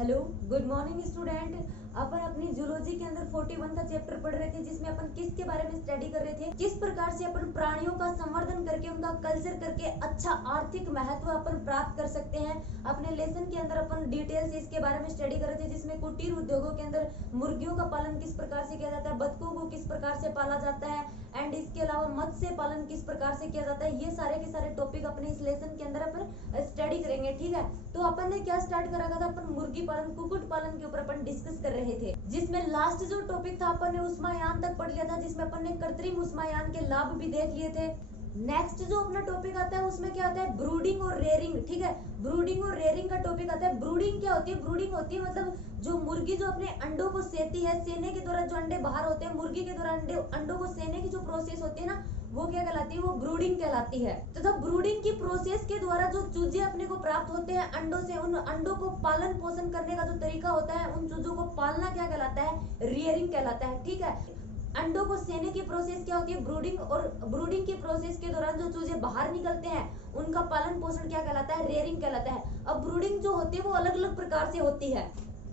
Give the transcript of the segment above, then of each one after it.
Hello, good morning student. अपन अपनी zoology के अंदर 41 का चैप्टर पढ़ रहे थे, जिसमें अपन किसके बारे में स्टडी कर रहे थे, किस प्रकार से अपन प्राणियों का संवर्धन करके उनका कल्चर करके अच्छा आर्थिक महत्व अपन प्राप्त कर सकते हैं। अपने लेसन के अंदर अपन डिटेल से इसके बारे में स्टडी कर रहे थे, जिसमें कुटीर उद्योगों के अंदर मुर्गियों का पालन किस प्रकार से किया जाता है, बतखों को किस प्रकार से पाला जाता है एंड इसके अलावा मत्स्य पालन किस प्रकार से किया जाता है। ये सारे के सारे टॉपिक अपने इस लेसन के अंदर अपन स्टडी करेंगे। ठीक है, तो अपन ने क्या स्टार्ट करा था, अपन मुर्गी पालन कुक्कुट पालन के ऊपर अपन डिस्कस कर रहे थे, जिसमें लास्ट जो टॉपिक था अपन ने उष्मायान तक पढ़ लिया था, जिसमें अपन ने कृत्रिम उष्मायान के लाभ भी देख लिए थे। नेक्स्ट जो अपना टॉपिक आता है उसमें क्या आता है, ब्रूडिंग और रेयरिंग। ठीक है, ब्रूडिंग और रेयरिंग का टॉपिक आता है। ब्रूडिंग क्या होती है, ब्रूडिंग होती है मतलब जो मुर्गी जो अपने अंडों को सेती है, सेने के दौरान जो अंडे बाहर होते हैं, मुर्गी के दौरान अंडों को सेने की जो प्रोसेस होती है ना, वो क्या कहलाती है, वो ब्रूडिंग कहलाती है। तथा ब्रूडिंग की प्रोसेस के द्वारा जो चूजे अपने को प्राप्त होते हैं अंडों से, उन अंडों को पालन पोषण करने का जो तरीका होता है, उन चूजों को पालना क्या कहलाता है, रियरिंग कहलाता है। ठीक है, अंडों को सेने की प्रोसेस क्या होती है, ब्रूडिंग, और ब्रूडिंग की प्रोसेस के दौरान जो चूजे बाहर निकलते हैं उनका पालन पोषण क्या कहलाता है, रेयरिंग कहलाता है। अब ब्रूडिंग जो होती है वो अलग अलग प्रकार से होती है,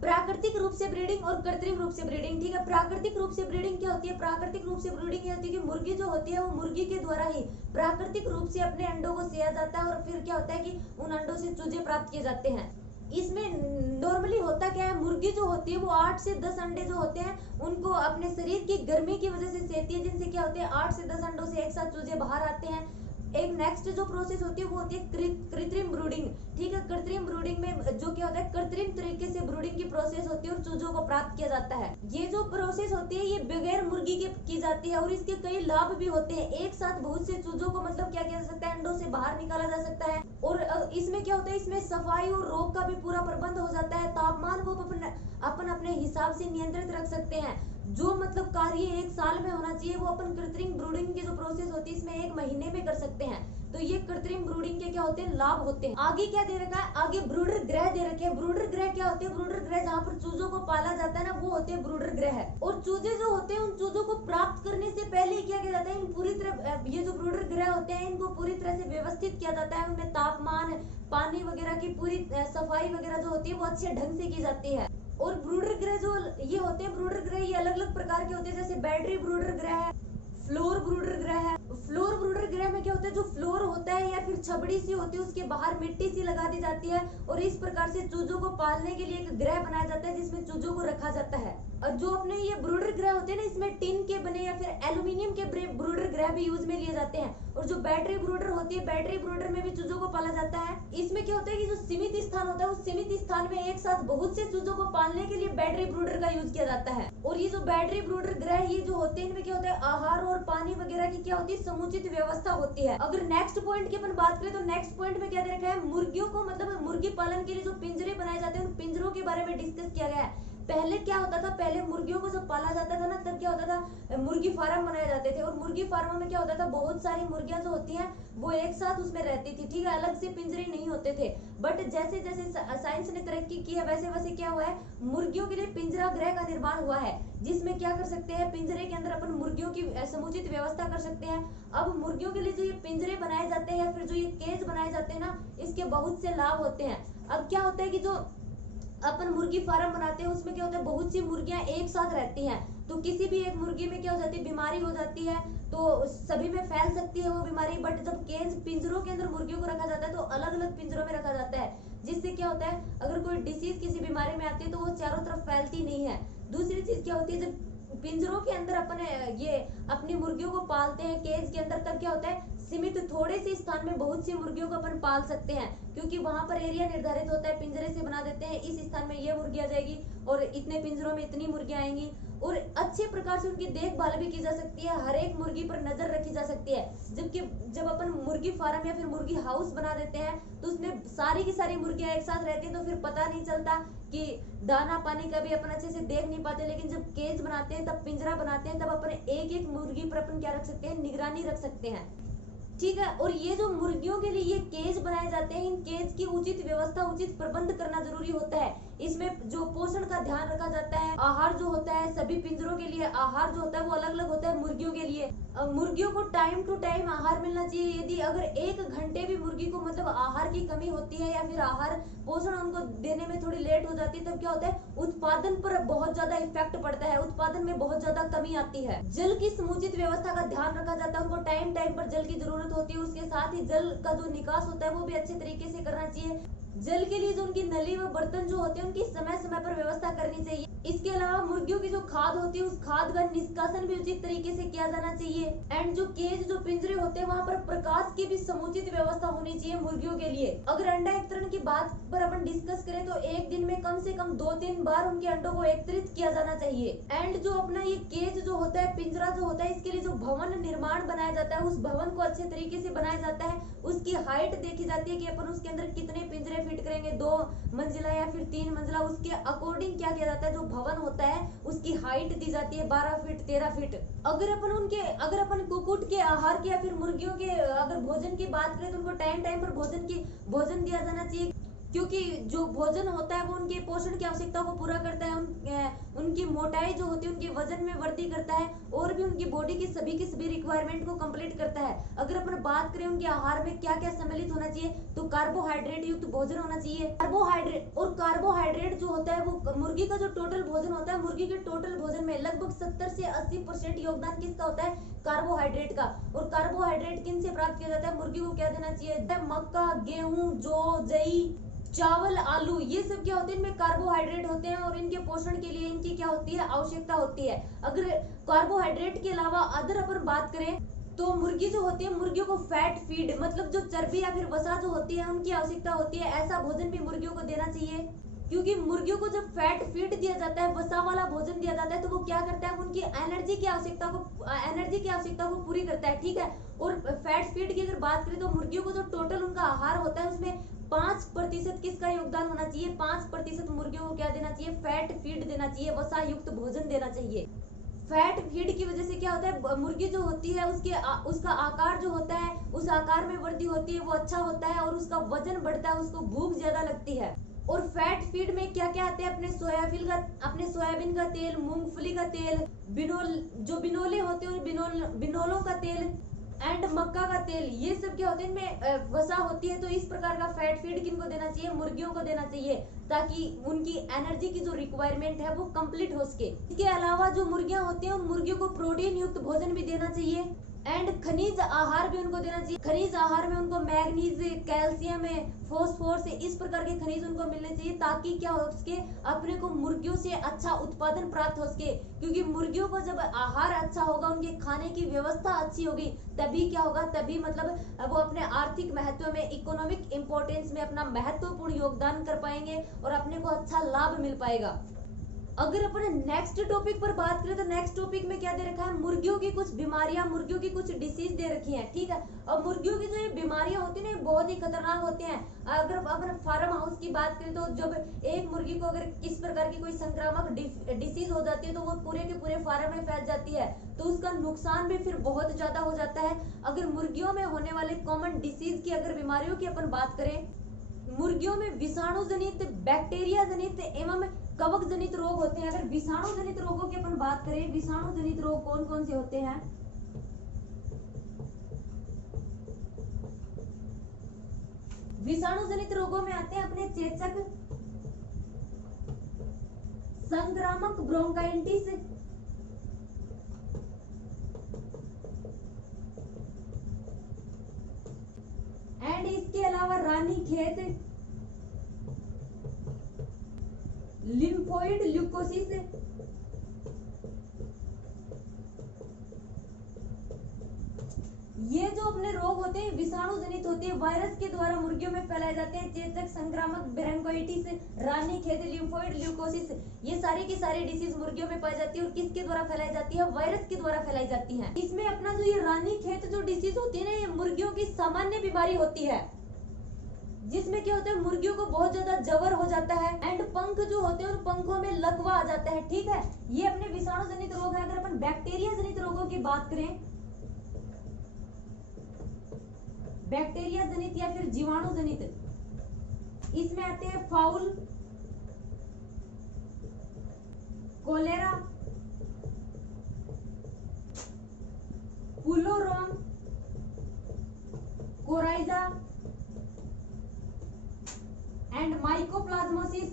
प्राकृतिक रूप से ब्रीडिंग और कृत्रिम रूप से ब्रीडिंग। ठीक है, प्राकृतिक रूप से ब्रीडिंग क्या होती है, प्राकृतिक रूप से ब्रीडिंग ये होती है कि मुर्गी जो होती है वो मुर्गी के द्वारा ही प्राकृतिक रूप से अपने अंडों को सेया जाता है और फिर क्या होता है कि उन अंडों से चूजे प्राप्त किए जाते हैं। इसमें नॉर्मली होता क्या है, मुर्गी जो होती है वो 8 से 10 अंडे जो होते हैं उनको अपने शरीर की गर्मी की वजह से सेती है, जिनसे क्या होते हैं 8 से 10 अंडों से एक साथ चूजे बाहर आते हैं। एक नेक्स्ट जो प्रोसेस होती है वो होती है कृत्रिम ब्रूडिंग। ठीक है, कृत्रिम ब्रूडिंग में जो क्या होता है, कृत्रिम तरीके से ब्रूडिंग की प्रोसेस होती है और चूजों को प्राप्त किया जाता है। ये जो प्रोसेस होती है ये बगैर मुर्गी के की जाती है और इसके कई लाभ भी होते हैं। एक साथ बहुत से चूजों को मतलब क्या किया जा सकता है, अंडों से बाहर निकाला जा सकता है। और इसमें क्या होता है, इसमें सफाई और रोग का भी पूरा प्रबंध हो जाता है। तापमान को अपन अपने हिसाब से नियंत्रित रख सकते हैं। जो मतलब कार्य एक साल में होना चाहिए वो अपन कृत्रिम ब्रूडिंग की जो प्रोसेस होती है इसमें 1 महीने में कर सकते हैं। तो ये कृत्रिम ब्रूडिंग के क्या होते हैं, लाभ होते हैं। आगे क्या दे रखा है, आगे ब्रूडर गृह दे रखे हैं। ब्रूडर गृह क्या होते हैं, ब्रूडर गृह जहाँ पर चूजों को पाला जाता है ना, वो होते हैं ब्रूडर गृह। और चूजे जो होते हैं उन चूजों को प्राप्त करने से पहले क्या किया जाता है, इन पूरी तरह ये जो ब्रूडर गृह होते हैं इनको पूरी तरह से व्यवस्थित किया जाता है। उनमें तापमान, पानी वगैरह की पूरी सफाई वगैरह जो होती है वो अच्छे ढंग से की जाती है। और ब्रूडर गृह जो ये होते हैं, ब्रूडर गृह ये अलग अलग प्रकार के होते हैं, जैसे बैटरी ब्रूडर गृह है, फ्लोर ब्रूडर गृह है। फ्लोर ब्रूडर गृह में क्या होता है, जो फ्लोर होता है या फिर छबड़ी सी होती है उसके बाहर मिट्टी सी लगा दी जाती है और इस प्रकार से चूजों को पालने के लिए एक गृह बनाया जाता है जिसमें चूजों को रखा जाता है। और जो अपने ये ब्रूडर गृह होते हैं ना, इसमें टिन के बने या फिर एल्यूमिनियम के ब्रूडर गृह भी यूज में लिए जाते हैं। और जो बैटरी ब्रूडर होती है, बैटरी ब्रूडर में भी चूजों को पाला जाता है। इसमें क्या होता है कि जो सीमित स्थान होता है उस सीमित स्थान में एक साथ बहुत से चूजों को पालने के लिए बैटरी ब्रूडर का यूज किया जाता है। और ये जो बैटरी ब्रूडर गृह ये जो होते हैं इनमें क्या होता है, आहार और पानी वगैरह की क्या होती है, समुचित व्यवस्था होती है। अगर नेक्स्ट पॉइंट की अपन बात करें तो नेक्स्ट पॉइंट में क्या दे रखा है, मुर्गियों को मतलब मुर्गी पालन के लिए जो पिंजरे बनाए जाते हैं उन पिंजरों के बारे में डिस्कस किया गया है। पहले क्या होता था, पहले मुर्गियों को जब पाला जाता था ना, तब क्या होता था, मुर्गी फार्म बनाए जाते थे और मुर्गी फार्मों में क्या होता था, बहुत सारी मुर्गियां जो होती हैं वो एक साथ उसमें रहती थी। ठीक है, अलग से पिंजरे नहीं होते थे। बट जैसे जैसे साइंस ने तरक्की की है वैसे वैसे क्या हुआ है, मुर्गियों के लिए पिंजरा गृह का निर्माण हुआ है, जिसमें क्या कर सकते हैं, पिंजरे के अंदर अपन मुर्गियों की समुचित व्यवस्था कर सकते हैं। अब मुर्गियों के लिए जो ये पिंजरे बनाए जाते हैं या फिर जो ये केज बनाए जाते हैं ना, इसके बहुत से लाभ होते हैं। अब क्या होता है कि जो अपन मुर्गी फार्म बनाते हैं उसमें क्या होता है, बहुत सी मुर्गियां एक साथ रहती हैं, तो किसी भी एक मुर्गी में क्या हो जाती है, बीमारी हो जाती है, तो सभी में फैल सकती है वो बीमारी। बट जब केज पिंजरों के अंदर मुर्गियों को रखा जाता है तो अलग अलग पिंजरों में रखा जाता है, जिससे क्या होता है, अगर कोई डिसीज किसी बीमारी में आती है तो वो चारों तरफ फैलती नहीं है। दूसरी चीज क्या होती है, जब पिंजरों के अंदर अपन ये अपनी मुर्गियों को पालते हैं केज के अंदर, तब क्या होता है, सीमित थोड़े से स्थान में बहुत सी मुर्गियों को अपन पाल सकते हैं, क्योंकि वहां पर एरिया निर्धारित होता है, पिंजरे से बना देते हैं, इस स्थान में ये मुर्गी आ जाएगी और इतने पिंजरों में इतनी मुर्गियां आएंगी। और अच्छे प्रकार से उनकी देखभाल भी की जा सकती है, हर एक मुर्गी पर नजर रखी जा सकती है। जबकि जब अपन मुर्गी फार्म या फिर मुर्गी हाउस बना देते हैं तो उसमें सारी की सारी मुर्गियां एक साथ रहती है, तो फिर पता नहीं चलता कि दाना पानी का भी अपन अच्छे से देख नहीं पाते। लेकिन जब केज बनाते हैं, तब पिंजरा बनाते हैं, तब अपन एक एक मुर्गी पर अपन क्या रख सकते हैं, निगरानी रख सकते हैं। ठीक है, और ये जो मुर्गियों के लिए ये केज बनाए जाते हैं, इन केज की उचित व्यवस्था, उचित प्रबंध करना जरूरी होता है। इसमें जो पोषण का ध्यान रखा जाता है, आहार जो होता है सभी पिंजरों के लिए आहार जो होता है वो अलग अलग होता है मुर्गियों के लिए। मुर्गियों को टाइम टू टाइम आहार मिलना चाहिए। यदि अगर 1 घंटे भी मुर्गी को मतलब आहार की कमी होती है या फिर आहार पोषण उनको देने में थोड़ी लेट हो जाती है, तब क्या होता है उत्पादन पर बहुत ज्यादा इफेक्ट पड़ता है, उत्पादन में बहुत ज्यादा कमी आती है। जल की समुचित व्यवस्था का ध्यान रखा जाता है, उनको टाइम टाइम पर जल की जरूरत होती है। उसके साथ ही जल का जो निकास होता है वो भी अच्छे तरीके से करना चाहिए। जल के लिए जो उनकी नली व बर्तन जो होते हैं उनकी समय समय पर व्यवस्था करनी चाहिए। इसके अलावा मुर्गियों की जो खाद होती है उस खाद का निष्कासन भी उचित तरीके से किया जाना चाहिए। एंड जो केज जो पिंजरे होते हैं वहाँ पर प्रकाश की भी समुचित व्यवस्था होनी चाहिए मुर्गियों के लिए। अगर अंडा एकत्रण की बात पर अपन डिस्कस करें तो एक दिन में कम से कम 2-3 बार उनके अंडों को एकत्रित किया जाना चाहिए। एंड जो अपना ये केज जो होता है, पिंजरा जो होता है, इसके लिए जो भवन निर्माण बनाया जाता है उस भवन को अच्छे तरीके से बनाया जाता है। उसकी हाइट देखी जाती है कि अपन उसके अंदर कितने पिंजरे फिट करेंगे, 2 मंजिला या फिर 3 मंजिला। उसके अकॉर्डिंग क्या किया जाता है, जो भवन होता है उसकी हाइट दी जाती है 12 फीट 13 फीट। अगर अपन कुक्कुट के आहार की या फिर मुर्गियों के अगर भोजन की बात करें तो उनको टाइम टाइम पर भोजन दिया जाना चाहिए, क्योंकि जो भोजन होता है वो उनके पोषण की आवश्यकताओं को पूरा करता है, उनकी मोटाई जो होती है उनके वजन में वृद्धि करता है और भी उनकी बॉडी की सभी रिक्वायरमेंट को कंप्लीट करता है। अगर अपन बात करें उनके आहार में क्या क्या सम्मिलित होना चाहिए तो कार्बोहाइड्रेट युक्त भोजन होना चाहिए। कार्बोहाइड्रेट जो होता है वो मुर्गी का जो टोटल भोजन होता है, मुर्गी के टोटल भोजन में लगभग 70 से 80% योगदान किसका होता है, कार्बोहाइड्रेट का। और कार्बोहाइड्रेट किन से प्राप्त किया जाता है, मुर्गी को क्या देना चाहिए, मक्का, गेहूं, जौ, जई, चावल, आलू, ये सब क्या होते हैं, इनमें कार्बोहाइड्रेट होते हैं और इनके पोषण के लिए इनकी क्या होती है, आवश्यकता होती है। अगर कार्बोहाइड्रेट के अलावा अदर अपन बात करें तो मुर्गी जो होती है, मुर्गियों को फैट फीड मतलब जो चर्बी या फिर वसा जो होती है उनकी आवश्यकता होती है। ऐसा भोजन भी मुर्गियों को देना चाहिए, क्योंकि मुर्गियों को जब फैट फीड दिया जाता है, वसा वाला भोजन दिया जाता है, तो वो क्या करता है, उनकी एनर्जी की आवश्यकता को पूरी करता है, ठीक है। और फैट फीड की अगर बात करें तो मुर्गियों को जो टोटल उनका आहार होता है उसमें 5% किसका योगदान होना चाहिए, 5% मुर्गियों को क्या देना चाहिए, फैट फीड देना चाहिए, वसा युक्त भोजन देना चाहिए। फैट फीड की वजह से क्या होता है, मुर्गी जो होती है उसका आकार जो होता है, उस आकार में वृद्धि होती है, वो अच्छा होता है और उसका वजन बढ़ता है, उसको भूख ज्यादा लगती है। और फैट फीड में क्या क्या आते हैं, अपने सोयाबीन का तेल, मूंगफली का तेल, बिनोले होते हैं, बिनोलों का तेल एंड मक्का का तेल, ये सब क्या होते हैं, इनमें वसा होती है। तो इस प्रकार का फैट फीड किनको देना चाहिए, मुर्गियों को देना चाहिए, ताकि उनकी एनर्जी की जो रिक्वायरमेंट है वो कंप्लीट हो सके। इसके अलावा जो मुर्गियां होती हैं उन मुर्गियों को प्रोटीन युक्त भोजन भी देना चाहिए एंड खनिज आहार भी उनको देना चाहिए। खनिज आहार में उनको मैग्नीज, कैल्शियम, फॉस्फोरस, इस प्रकार के खनिज उनको मिलने चाहिए, ताकि क्या हो सके, अपने को मुर्गियों से अच्छा उत्पादन प्राप्त हो सके। क्योंकि मुर्गियों को जब आहार अच्छा होगा, उनके खाने की व्यवस्था अच्छी होगी, तभी क्या होगा, तभी मतलब वो अपने आर्थिक महत्व में, इकोनॉमिक इंपोर्टेंस में अपना महत्वपूर्ण योगदान कर पाएंगे और अपने को अच्छा लाभ मिल पाएगा। अगर अपन नेक्स्ट टॉपिक पर बात करें तो नेक्स्ट टॉपिक में क्या दे रखा है, मुर्गियों की कुछ बीमारियां, मुर्गियों की कुछ डिसीज दे रखी हैं, ठीक है। और मुर्गियों की जो ये बीमारियां होती है ना, बहुत ही खतरनाक होती हैं। अगर अपन फार्म हाउस की बात करें तो जब एक मुर्गी को अगर किस प्रकार की कोई संक्रामक डिसीज हो जाती है तो वो पूरे के पूरे फार्म में फैल जाती है, तो उसका नुकसान भी फिर बहुत ज्यादा हो जाता है। अगर मुर्गियों में होने वाले कॉमन डिसीज की अगर बीमारियों की अपन बात करें, मुर्गियों में विषाणु जनित, बैक्टीरिया जनित एवं कवक जनित रोग होते हैं। अगर विषाणु जनित रोगों की अपन बात करें, विषाणु जनित रोग कौन कौन से होते हैं, विषाणु जनित रोगों में आते हैं अपने चेचक, संक्रामक ब्रोंकाइटिस, एंड इसके अलावा रानीखेत, लिम्फोइड ल्यूकोसिस, ये जो अपने रोग होते हैं विषाणु जनित होते हैं, वायरस के द्वारा मुर्गियों में फैलाए जाते हैं। चेचक, संक्रामक ब्रोंकाइटिस, रानीखेत, लिम्फोइड ल्यूकोसिस, ये सारी की सारी डिसीज मुर्गियों में पाई जाती है और किसके द्वारा फैलाई जाती है, वायरस के द्वारा फैलाई जाती है। इसमें अपना जो ये रानीखेत जो डिसीज होती है ना, ये मुर्गियों की सामान्य बीमारी होती है, जिसमें क्या होता है, मुर्गियों को बहुत ज्यादा जवर हो जाता है एंड पंख जो होते हैं उन पंखों में लकवा आ जाता है, ठीक है। ये अपने विषाणु जनित रोग है। अगर अपन बैक्टीरिया जनित रोगों की बात करें, बैक्टीरिया जनित या फिर जीवाणु जनित, इसमें आते हैं fowl cholera, pullorum, coryza and mycoplasmosis.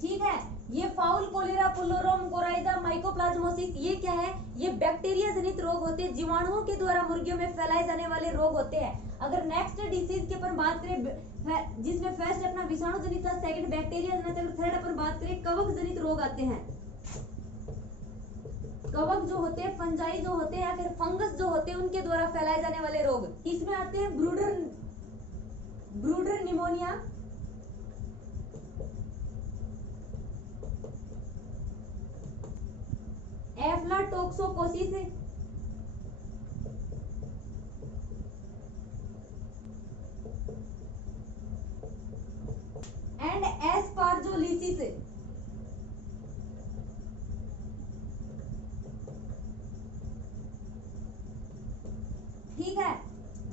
ठीक है, ये fowl, cholera, pullorum, coryza, mycoplasmosis ये क्या है? ये बैक्टीरिया जनित रोग होते हैं, जीवाणुओं के द्वारा मुर्गियों में फैलाए जाने वाले रोग होते हैं। अगर नेक्स्ट डिसीज की अपन बात करें जिसमें फर्स्ट अपना विषाणु जनित था, सेकंड बैक्टीरिया जनित, अगर थर्ड अपन बात करें कवक जनित रोग आते हैं। कवक जो होते हैं, फंजाई जो होते हैं या फिर फंगस जो होते हैं उनके द्वारा फैलाए जाने वाले रोग। इसमें आते हैं ब्रूडर निमोनिया, एफ्लाटोक्सोकोसिस, एंड एस्पारजोलिसिस। ठीक है,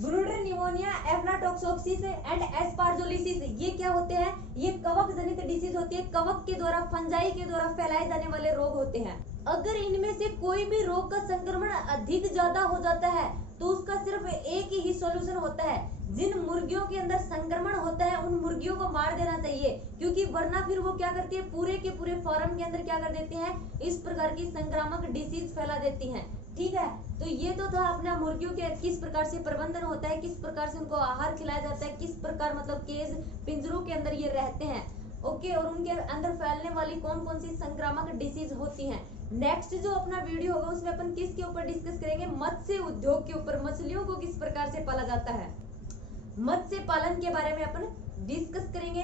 ब्रूडर निमोनिया, एफ्लाटोक्सोसिस एंड एस्पारजोलिसिस ये क्या होते हैं? ये कवक जनित डिसीज होती है, कवक के द्वारा, फंजाई के द्वारा फैलाए जाने वाले रोग होते हैं। अगर इनमें से कोई भी रोग का संक्रमण अधिक ज्यादा हो जाता है तो उसका सिर्फ एक ही सॉल्यूशन होता है, जिन मुर्गियों के अंदर संक्रमण होता है उन मुर्गियों को मार देना चाहिए, क्योंकि वरना फिर वो क्या करती है, पूरे के पूरे फार्म के अंदर क्या कर देती हैं, इस प्रकार की संक्रामक डिसीज फैला देती हैं। ठीक है, तो ये तो था अपना मुर्गियों के किस प्रकार से प्रबंधन होता है, किस प्रकार से उनको आहार खिलाया जाता है, किस प्रकार मतलब केज पिंजरों के अंदर ये रहते हैं। ओके, और उनके अंदर फैलने वाली कौन कौन सी संक्रामक डिसीज होती हैं। नेक्स्ट जो अपना वीडियो होगा उसमें अपन किसके ऊपर डिस्कस करेंगे? मत्स्य उद्योग के ऊपर, मछलियों को किस प्रकार से पाला जाता है, मत्स्य पालन के बारे में अपन डिस्कस करेंगे।